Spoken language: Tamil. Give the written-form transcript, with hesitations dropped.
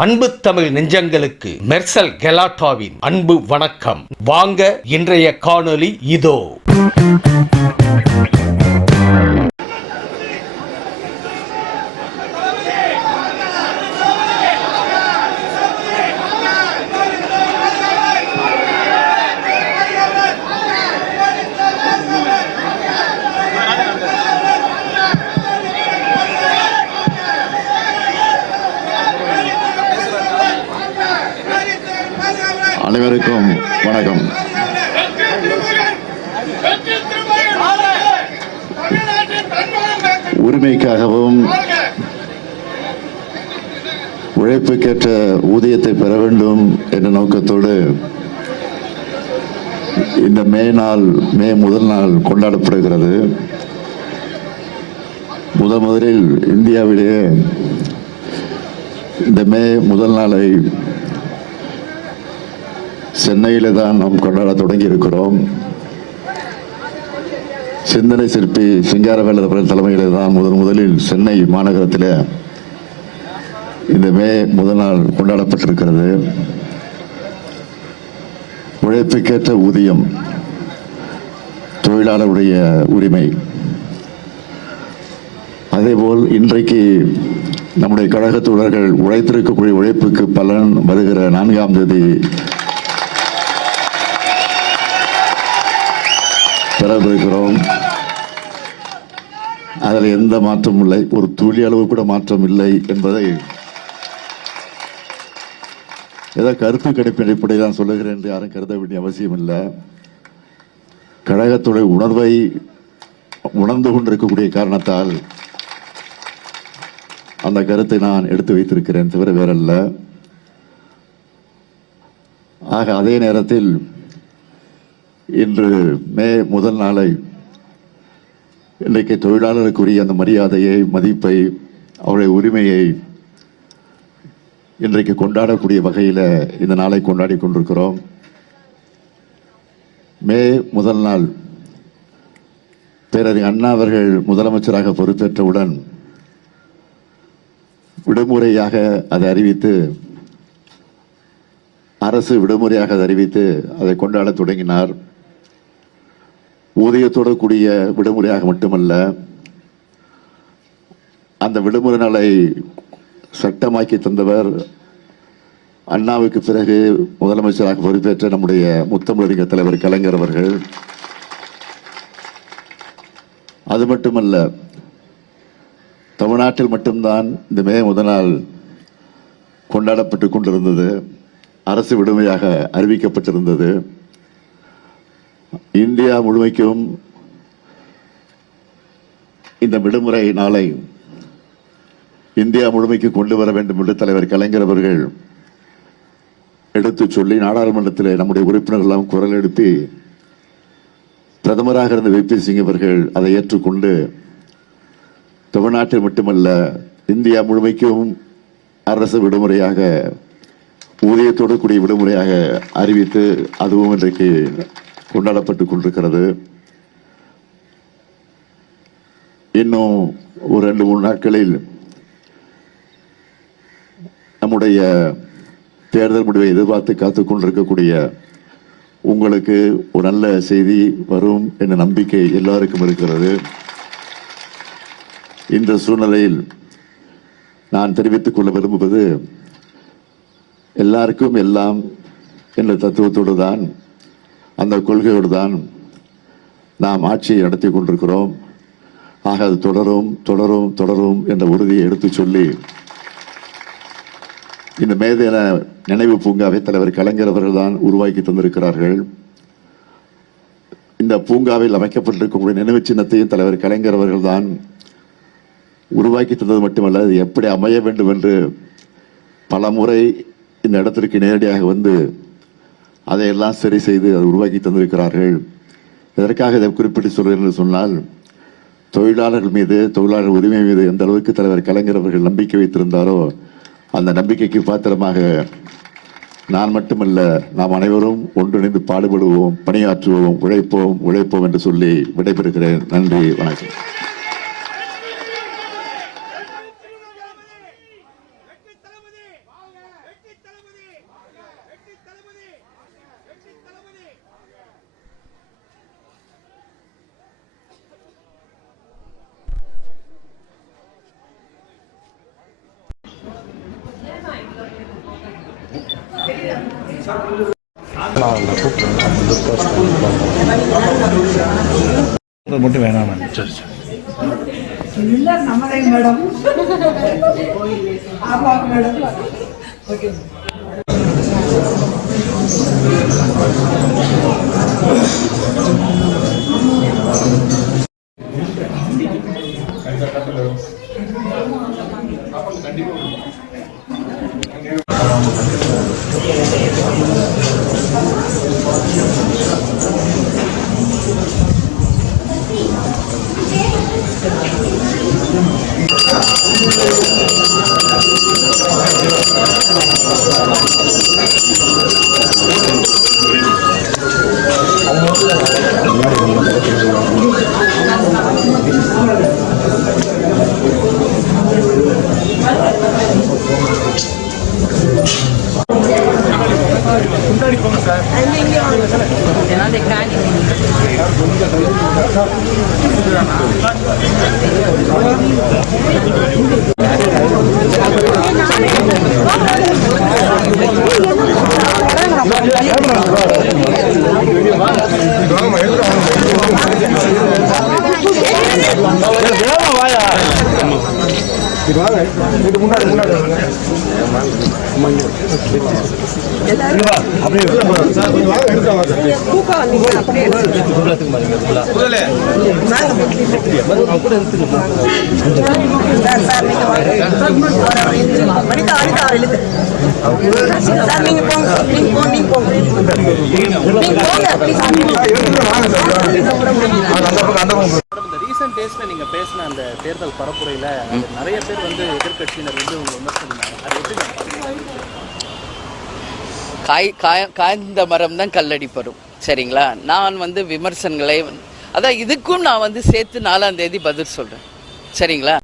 அன்பு தமிழ் நெஞ்சங்களுக்கு மெர்சல் கெலாட்டாவின் அன்பு வணக்கம். வாங்க, இன்றைய காணொளி இதோ. அனைவருக்கும் வணக்கம். உரிமைக்காகவும் உழைப்புக்கேற்ற ஊதியத்தை பெற வேண்டும் என்ற நோக்கத்தோடு இந்த மே முதல் நாள் கொண்டாடப்படுகிறது. முதலில் இந்தியாவிலேயே இந்த மே முதல் நாளை சென்னையில தான் நாம் கொண்டாட தொடங்கி இருக்கிறோம். சிந்தனை சிற்பி சிங்காரவேலர் அவர்கள் தலைமையில தான் முதலில் சென்னை மாநகரத்தில் இந்த மே முதல் நாள் கொண்டாடப்பட்டிருக்கிறது. உழைப்புக்கேற்ற ஊதியம் தொழிலாளருடைய உரிமை. அதேபோல் இன்றைக்கு நம்முடைய கழக தோழர்கள் உழைத்திருக்கக்கூடிய உழைப்புக்கு பலன் வருகிற 4ஆம் தேதி பெறவிருக்கிறோம். அதில் எந்த மாற்றமும் இல்லை, ஒரு துளி அளவு கூட மாற்றம் இல்லை என்பதை ஏதோ கருத்து கணிப்பின் அடிப்படையில் தான் சொல்லுகிறேன் என்று யாரும் கருத வேண்டிய அவசியம் இல்லை. கழகத்துடைய உணர்வை உணர்ந்து கொண்டிருக்கக்கூடிய காரணத்தால் அந்த கருத்தை நான் எடுத்து வைத்திருக்கிறேன், தவிர வேறல்ல. ஆக அதே நேரத்தில் இன்று மே முதல் நாளை இன்றைக்கு தொழிலாளருக்குரிய அந்த மரியாதையை, மதிப்பை, அவருடைய உரிமையை இன்றைக்கு கொண்டாடக்கூடிய வகையில் இந்த நாளை கொண்டாடி கொண்டிருக்கிறோம். மே முதல் நாள் பேரறிஞர் அண்ணா அவர்கள் முதலமைச்சராக பொறுப்பேற்றவுடன் விடுமுறையாக அதை அறிவித்து, அரசு விடுமுறையாக அதை அறிவித்து அதை கொண்டாட தொடங்கினார். ஊதியத்தோடு கூடிய விடுமுறையாக மட்டுமல்ல, அந்த விடுமுறை நாளை சட்டமாக்கி தந்தவர் அண்ணாவுக்கு பிறகு முதலமைச்சராக பொறுப்பேற்ற நம்முடைய முத்தமிழறிஞர் தலைவர் கலைஞர் அவர்கள். அது மட்டுமல்ல, தமிழ்நாட்டில் மட்டும்தான் இந்த மே முதல் நாள் கொண்டாடப்பட்டு கொண்டிருந்தது, அரசு விடுமுறையாக அறிவிக்கப்பட்டிருந்தது. இந்தியா முழுமைக்கும் இந்த விடுமுறை நாளை இந்தியா முழுமைக்கு கொண்டு வர வேண்டும் என்று தலைவர் கலைஞர் அவர்கள் எடுத்து சொல்லி நாடாளுமன்றத்தில் நம்முடைய உறுப்பினர்கள் எல்லாம் குரல் எழுப்பி பிரதமராக இருந்த VP சிங் அவர்கள் அதை ஏற்றுக்கொண்டு தமிழ்நாட்டில் மட்டுமல்ல இந்தியா முழுமைக்கும் அரசு விடுமுறையாக, ஊதியத்தோடு கூடிய விடுமுறையாக அறிவித்து அதுவும் இன்றைக்கு கொண்டாடப்பட்டுக் கொண்டிருக்கிறது. இன்னும் ஒரு 2-3 நாட்களில் நம்முடைய தேர்தல் முடிவை எதிர்பார்த்து காத்துக் கொண்டிருக்கக்கூடிய உங்களுக்கு ஒரு நல்ல செய்தி வரும் என்ற நம்பிக்கை எல்லாருக்கும் இருக்கிறது. இந்த சூழ்நிலையில் நான் தெரிவித்துக் கொள்ள விரும்புவது, எல்லாருக்கும் எல்லாம் என்ற தத்துவத்தோடு தான், அந்த கொள்கையோடு தான் நாம் ஆட்சியை நடத்தி கொண்டிருக்கிறோம். ஆக அது தொடரும் தொடரும் தொடரும் என்ற உறுதியை எடுத்து சொல்லி இந்த மேதின நினைவு பூங்காவை தலைவர் கலைஞர் அவர்கள் தான் உருவாக்கி தந்திருக்கிறார்கள். இந்த பூங்காவில் அமைக்கப்பட்டிருக்கக்கூடிய நினைவு சின்னத்தையும் தலைவர் கலைஞர் அவர்கள் தான் உருவாக்கி தந்தது மட்டுமல்ல, அது எப்படி அமைய வேண்டும் என்று பல முறை இந்த இடத்திற்கு நேரடியாக வந்து அதையெல்லாம் சரி செய்து அதை உருவாக்கி தந்திருக்கிறார்கள். எதற்காக இதை குறிப்பிட்டு சொல்கிறேன் என்று சொன்னால், தொழிலாளர்கள் மீது, தொழிலாளர் உரிமை மீது எந்த அளவுக்கு தலைவர் கலைஞர் அவர்கள் நம்பிக்கை வைத்திருந்தாரோ அந்த நம்பிக்கைக்கு பாத்திரமாக நான் மட்டுமல்ல, நாம் அனைவரும் ஒன்றிணைந்து பாடுபடுவோம், பணியாற்றுவோம், உழைப்போம் என்று சொல்லி விடைபெறுகிறேன். நன்றி, வணக்கம். மட்டும் வேணாம். சரி இல்லை நம்மளே மேடம். ஆமாம் மேடம். ஓகே. ரீசன்ட் டேஸ்ல நீங்க பேசின அந்த தேர்தல் பரப்புரையில நிறைய பேர் வந்து எதிர்கட்சியினர் வந்து உங்க விமர்சனம் அது எப்படி காய்ந்த மரம் தான் கல்லடிப்படும். சரிங்களா? நான் வந்து விமர்சனங்களை அதான் இதுக்கும் நான் வந்து சேர்த்து 4ஆம் தேதி பதில் சொல்றேன். சரிங்களா?